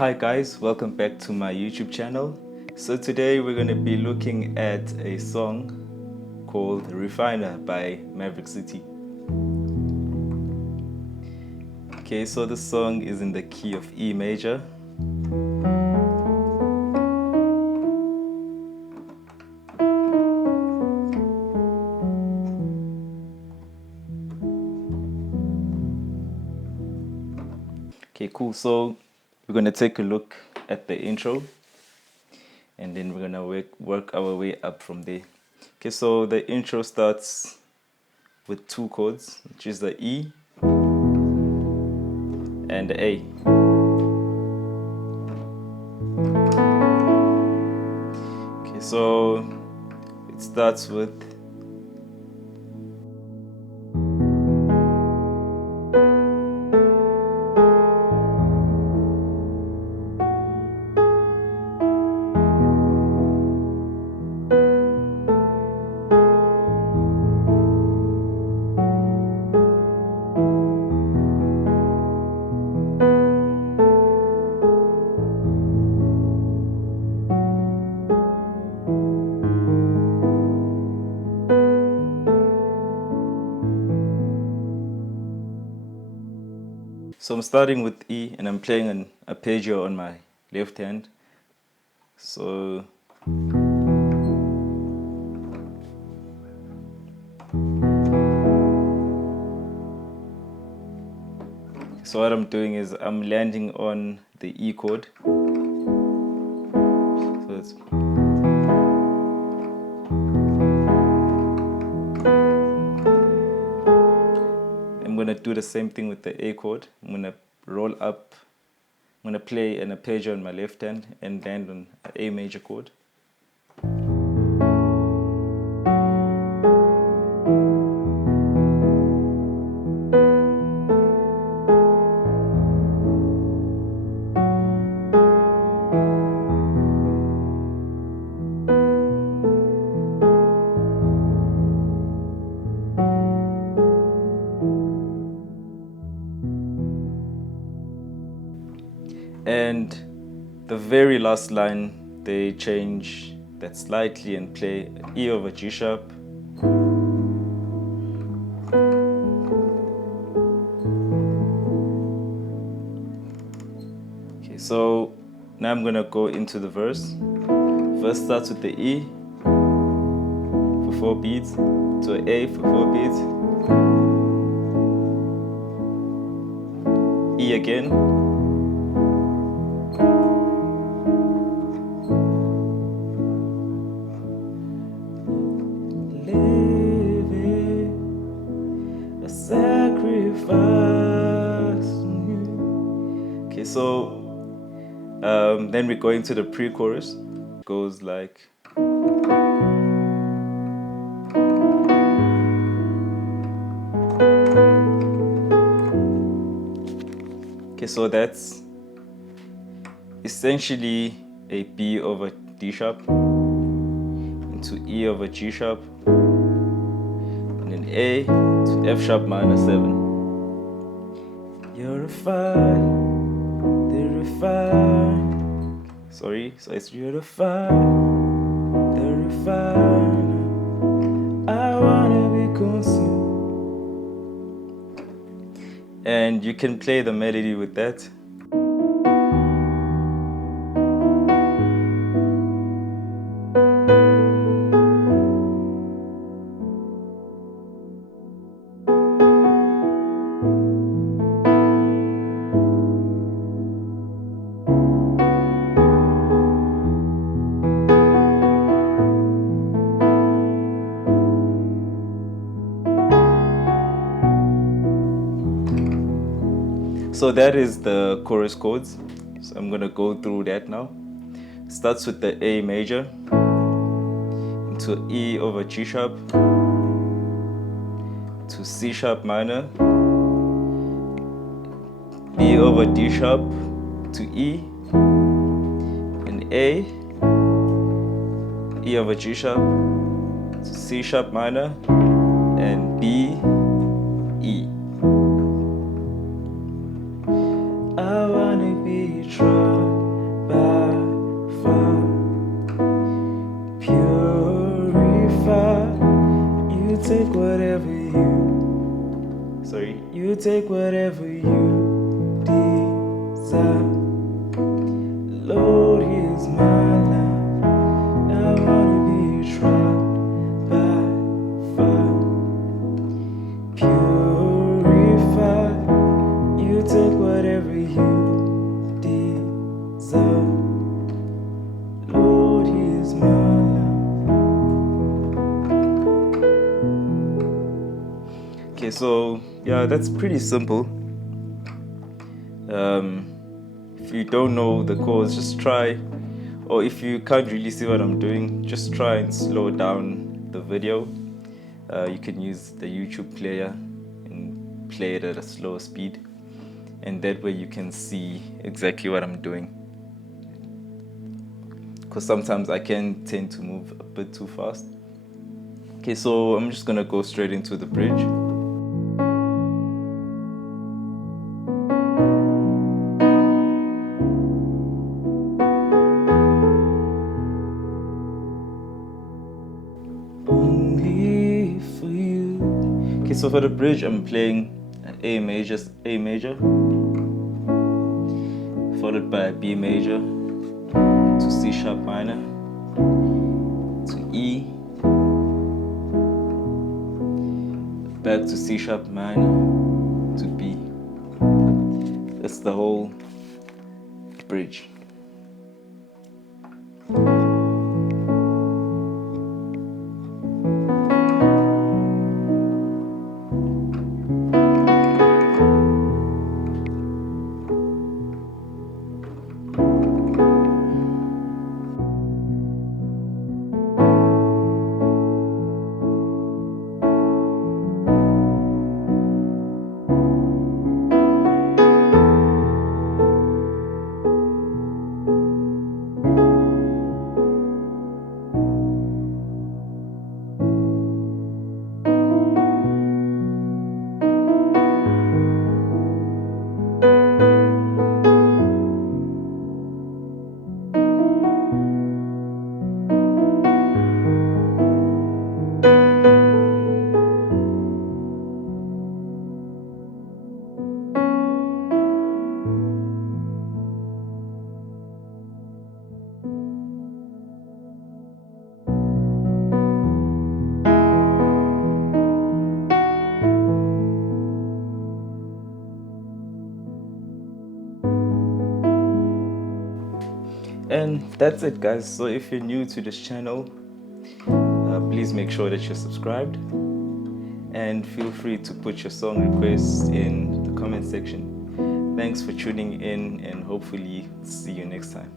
Hi guys, welcome back to my YouTube channel. So today we're going to be looking at a song called Refiner by Maverick City. Okay, so the song is in the key of E major. Okay, cool. So we're going to take a look at the intro and then we're going to work our way up from there. Okay, so the intro starts with two chords, which is the E and the A. Okay, so it starts with So I'm starting with E and I'm playing an arpeggio on my left hand. So what I'm doing is I'm landing on the E chord. So it's I'm gonna do the same thing with the A chord. I'm gonna roll up. I'm gonna play an arpeggio on my left hand and land on an A major chord. And the very last line, they change that slightly and play E over G sharp. Okay, so now I'm gonna go into the verse. Verse starts with the E for 4 beats, to an A for 4 beats, E again, sacrifice. Okay, so then we go into the pre-chorus. It goes like okay, so that's essentially a B over D sharp into E over G sharp and then A to F sharp minor 7. You're a fire, they're a fire. Sorry, so it's you're a fire, they're a fire. I wanna be consumed. And you can play the melody with that. So that is the chorus chords. So I'm gonna go through that now. It starts with the A major into E over G sharp to C sharp minor, B over D sharp to E, and A, E over G sharp to C sharp minor, and B, E. I wanna be true. You take whatever you desire. Lord, here's my life. I wanna be tried by fire, purified. You take whatever you desire. Lord, here's my life. Okay, so yeah, that's pretty simple. If you don't know the chords, just try, or if you can't really see what I'm doing, just try and slow down the video. You can use the YouTube player and play it at a slower speed, and that way you can see exactly what I'm doing, because sometimes I can tend to move a bit too fast. Okay, so I'm just gonna go straight into the bridge. Only for you. Okay, so for the bridge, I'm playing an A major, followed by a B major, to C sharp minor, to E, back to C sharp minor, to B. That's the whole bridge. And that's it, guys. So if you're new to this channel, please make sure that you're subscribed, and feel free to put your song requests in the comment section. Thanks for tuning in, and hopefully see you next time.